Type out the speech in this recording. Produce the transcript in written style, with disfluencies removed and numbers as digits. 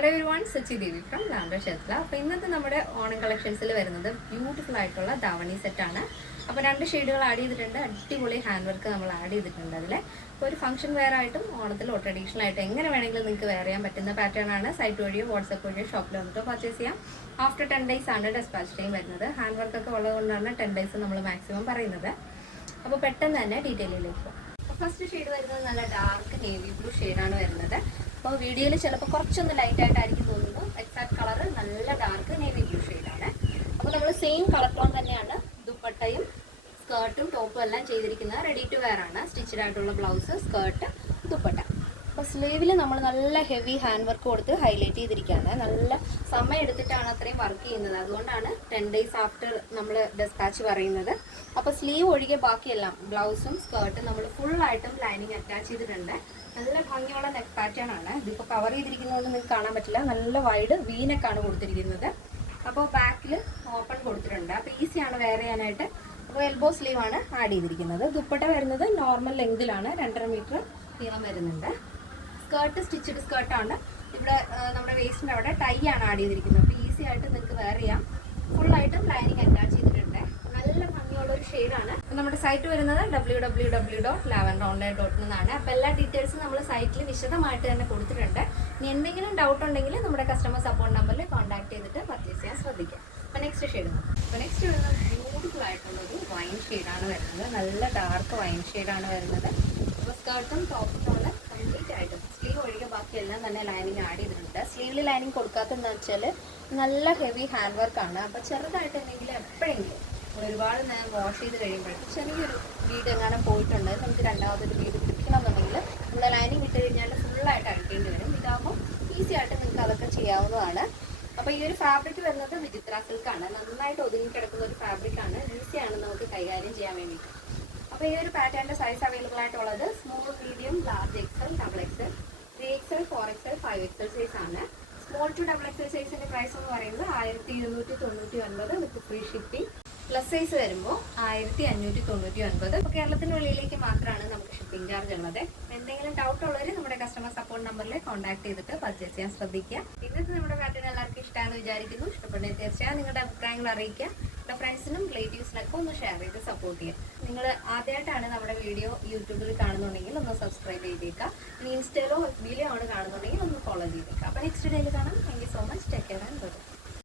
Hello everyone, Sachi Devi from ലാംഡോ ഷെത്ല. അപ്പോൾ ഇന്നത്തെ നമ്മുടെ ഓണം കളക്ഷൻസിൽ വരുന്നത് ബ്യൂട്ടിഫുൾ ആയിട്ടുള്ള ധാവണി സെറ്റാണ്. അപ്പോൾ 2 ഷെയ്ഡുകൾ ആഡ് ചെയ്തിട്ടുണ്ട്. അടിപൊളി ഹാൻഡ് വർക്ക് നമ്മൾ ആഡ് ചെയ്തിട്ടുണ്ട്. അതിൽ ഇപ്പോൾ ഒരു ഫംഗ്ഷൻ വെയർ ആയിട്ടും ഓണത്തിലോ ട്രഡീഷണൽ ആയിട്ട് എങ്ങനെ വേണമെങ്കിലും നിങ്ങൾക്ക് വെയർ ചെയ്യാൻ പറ്റുന്ന പാറ്റേൺ ആണ്. സൈറ്റ് വഴിയോ വാട്സപ്പ് വഴിയോ ഷോപ്പിൽ വന്നിട്ടോ പർച്ചേസ് ചെയ്യാം. ആഫ്റ്റർ 10 days ആണ് ഡെസ്പാച്ച് ടൈം വരുന്നത്. ഹാൻഡ് വർക്കൊക്കെ ഉള്ളതുകൊണ്ടാണ് 10 days നമ്മൾ മാക്സിമം പറയുന്നത്. അപ്പോൾ പെട്ടെന്ന് തന്നെ ഡീറ്റെയിലിലേക്ക് പോകും. ഫസ്റ്റ് ഷെയ്ഡ് വരുന്നത് നല്ല ഡാർക്ക് നേവി ബ്ലൂ ഷെയ്ഡാണ് വരുന്നത്. അപ്പോൾ വീഡിയോയിൽ ചിലപ്പോൾ കുറച്ചൊന്ന് ലൈറ്റ് ആയിട്ടായിരിക്കും തോന്നുന്നു. എക്സാക്ട് കളർ നല്ല ഡാർക്ക് നേവി ബ്ലൂ ഷെയ്ഡാണ്. അപ്പോൾ നമ്മൾ സെയിം കളർ ടോൺ തന്നെയാണ് ദുപ്പട്ടയും സ്കേർട്ടും ടോപ്പും എല്ലാം ചെയ്തിരിക്കുന്നത്. റെഡി ടു വെയർ ആണ്. സ്റ്റിച്ചഡ് ആയിട്ടുള്ള ബ്ലൗസ്, സ്കേർട്ട്, ദുപ്പട്ട. അപ്പോൾ സ്ലീവിൽ നമ്മൾ നല്ല ഹെവി ഹാൻഡ് വർക്ക് കൊടുത്ത് ഹൈലൈറ്റ് ചെയ്തിരിക്കുകയാണ്. നല്ല സമയം എടുത്തിട്ടാണ് അത്രയും വർക്ക് ചെയ്യുന്നത്. അതുകൊണ്ടാണ് 10 days ആഫ്റ്റർ നമ്മൾ ഡെസ്പാച്ച് പറയുന്നത്. അപ്പോൾ സ്ലീവ് ഒഴികെ ബാക്കിയെല്ലാം ബ്ലൗസും സ്കേർട്ടും നമ്മൾ ഫുള്ളായിട്ടും ലൈനിങ് അറ്റാച്ച് ചെയ്തിട്ടുണ്ട്. നല്ല ഭംഗിയുള്ള നെക്ക് പാറ്റേൺ ആണ്. ഇതിപ്പോൾ കവർ ചെയ്തിരിക്കുന്നതുകൊണ്ട് നിങ്ങൾക്ക് കാണാൻ പറ്റില്ല. നല്ല വൈഡ് വീനെക്കാണ് കൊടുത്തിരിക്കുന്നത്. അപ്പോൾ ബാക്കിൽ ഓപ്പൺ കൊടുത്തിട്ടുണ്ട്. അപ്പോൾ ഈസിയാണ് വെയർ ചെയ്യാനായിട്ട്. അപ്പോൾ എൽബോ സ്ലീവ് ആണ് ആഡ് ചെയ്തിരിക്കുന്നത്. ദുപ്പട്ട വരുന്നത് നോർമൽ ലെങ്തിലാണ്. 2.5 മീറ്റർ നീളം വരുന്നുണ്ട്. സ്കേർട്ട് സ്റ്റിച്ചഡ് സ്കേർട്ടാണ്. ഇവിടെ നമ്മുടെ വേസ്റ്റിൻ്റെ അവിടെ ടൈ ആണ് ആഡ് ചെയ്തിരിക്കുന്നത്. അപ്പോൾ ഈസി ആയിട്ട് നിങ്ങൾക്ക് വെയർ ചെയ്യാം. ഫുള്ളായിട്ടും ലൈനിങ് അറ്റാച്ച് ചെയ്തിട്ടുണ്ട്. നല്ല ഭംഗിയുള്ള ഒരു ഷെയ്ഡാണ്. നമ്മുടെ സൈറ്റ് വരുന്നത് www.lavenderonline.in എന്നാണ്. അപ്പോൾ എല്ലാ ഡീറ്റെയിൽസും നമ്മൾ സൈറ്റിൽ വിശദമായിട്ട് തന്നെ കൊടുത്തിട്ടുണ്ട്. ഇനി എന്തെങ്കിലും ഡൗട്ട് ഉണ്ടെങ്കിൽ നമ്മുടെ കസ്റ്റമർ സപ്പോർട്ട് നമ്പറിൽ കോൺടാക്ട് ചെയ്തിട്ട് പർച്ചേസ് ചെയ്യാൻ ശ്രദ്ധിക്കാം. അപ്പോൾ നെക്സ്റ്റ് ഷെയ്ഡ് വരുന്നത് ബ്യൂട്ടിഫുൾ ആയിട്ടുള്ളൊരു വൈൻ ഷെയ്ഡാണ് വരുന്നത്. നല്ല ഡാർക്ക് വൈൻ ഷെയ്ഡാണ് വരുന്നത്. അപ്പോൾ സ്കേർട്ടും ടോപ്പും കംപ്ലീറ്റ് ആയിട്ടും സ്ലീവ് ഒഴികെ ബാക്കിയെല്ലാം തന്നെ ലൈനിങ് ആഡ് ചെയ്തിട്ടുണ്ട്. സ്ലീവിൽ ലൈനിങ് കൊടുക്കാത്തതെന്ന് വെച്ചാൽ നല്ല ഹെവി ഹാൻഡ് വർക്കാണ്. അപ്പോൾ ചെറുതായിട്ട് എന്തെങ്കിലും എപ്പോഴെങ്കിലും ഒരുപാട് നേരം വാഷ് ചെയ്ത് കഴിയുമ്പോഴേക്കും ചെറിയൊരു വീട് എങ്ങനെ പോയിട്ടുണ്ട്, നമുക്ക് രണ്ടാമതൊരു വീട് പിടിക്കണം എന്നുണ്ടെങ്കിൽ നമ്മൾ ലൈനിങ് വിട്ട് കഴിഞ്ഞാൽ ഫുള്ളായിട്ട് അടിക്കേണ്ടി വരും. ഇതാകുമ്പോൾ ഈസി ആയിട്ട് നിങ്ങൾക്ക് അതൊക്കെ ചെയ്യാവുന്നതാണ്. അപ്പോൾ ഈ ഒരു ഫാബ്രിക് വരുന്നത് വിചിത്ര സിൽക്കാണ്. നന്നായിട്ട് ഒതുങ്ങി കിടക്കുന്ന ഒരു ഫാബ്രിക്കാണ്. ഈസിയാണ് നമുക്ക് കൈകാര്യം ചെയ്യാൻ വേണ്ടിയിട്ട്. അപ്പോൾ ഈ ഒരു പാറ്റേണിൻ്റെ സൈസ് അവൈലബിൾ ആയിട്ടുള്ളത് small, medium, large, XL, double XL, 3XL, 4XL, 5XL size ആണ്. സ്മോൾ ടു ഡബിൾ എക്സൽ സൈസിൻ്റെ പ്രൈസ് എന്ന് പറയുന്നത് 1299 with free shipping. Plus size വരുമ്പോൾ 1599. അപ്പോൾ കേരളത്തിന് വെളിയിലേക്ക് മാത്രമാണ് നമുക്ക് ഷിപ്പിംഗ് ചാർജ് ഉള്ളത്. എന്തെങ്കിലും ഡൗട്ട് ഉള്ളവർ നമ്മുടെ കസ്റ്റമർ സപ്പോർട്ട് നമ്പറിൽ കോൺടാക്ട് ചെയ്തിട്ട് പർച്ചേസ് ചെയ്യാൻ ശ്രദ്ധിക്കുക. ഇന്നത്തെ നമ്മുടെ പാറ്റേൺ എല്ലാവർക്കും ഇഷ്ടമാണെന്ന് വിചാരിക്കുന്നു. ഇഷ്ടപ്പെടുന്നത് തീർച്ചയായും നിങ്ങളുടെ അഭിപ്രായങ്ങൾ അറിയിക്കുക. നമ്മുടെ ഫ്രണ്ട്സിനും റിലേറ്റീവ്സിനൊക്കെ ഒന്ന് ഷെയർ ചെയ്ത് സപ്പോർട്ട് ചെയ്യുക. നിങ്ങൾ ആദ്യമായിട്ടാണ് നമ്മുടെ വീഡിയോ യൂട്യൂബിൽ കാണുന്നുണ്ടെങ്കിൽ ഒന്ന് സബ്സ്ക്രൈബ് ചെയ്തേക്കുക. ഇനി ഇൻസ്റ്റയിലോ FBയിലോ ആണ് കാണുന്നുണ്ടെങ്കിൽ ഒന്ന് ഫോളോ ചെയ്തേക്കുക. അപ്പോൾ നെക്സ്റ്റ് ഡേയിൽ കാണാം. Thank you so much. Take care and by.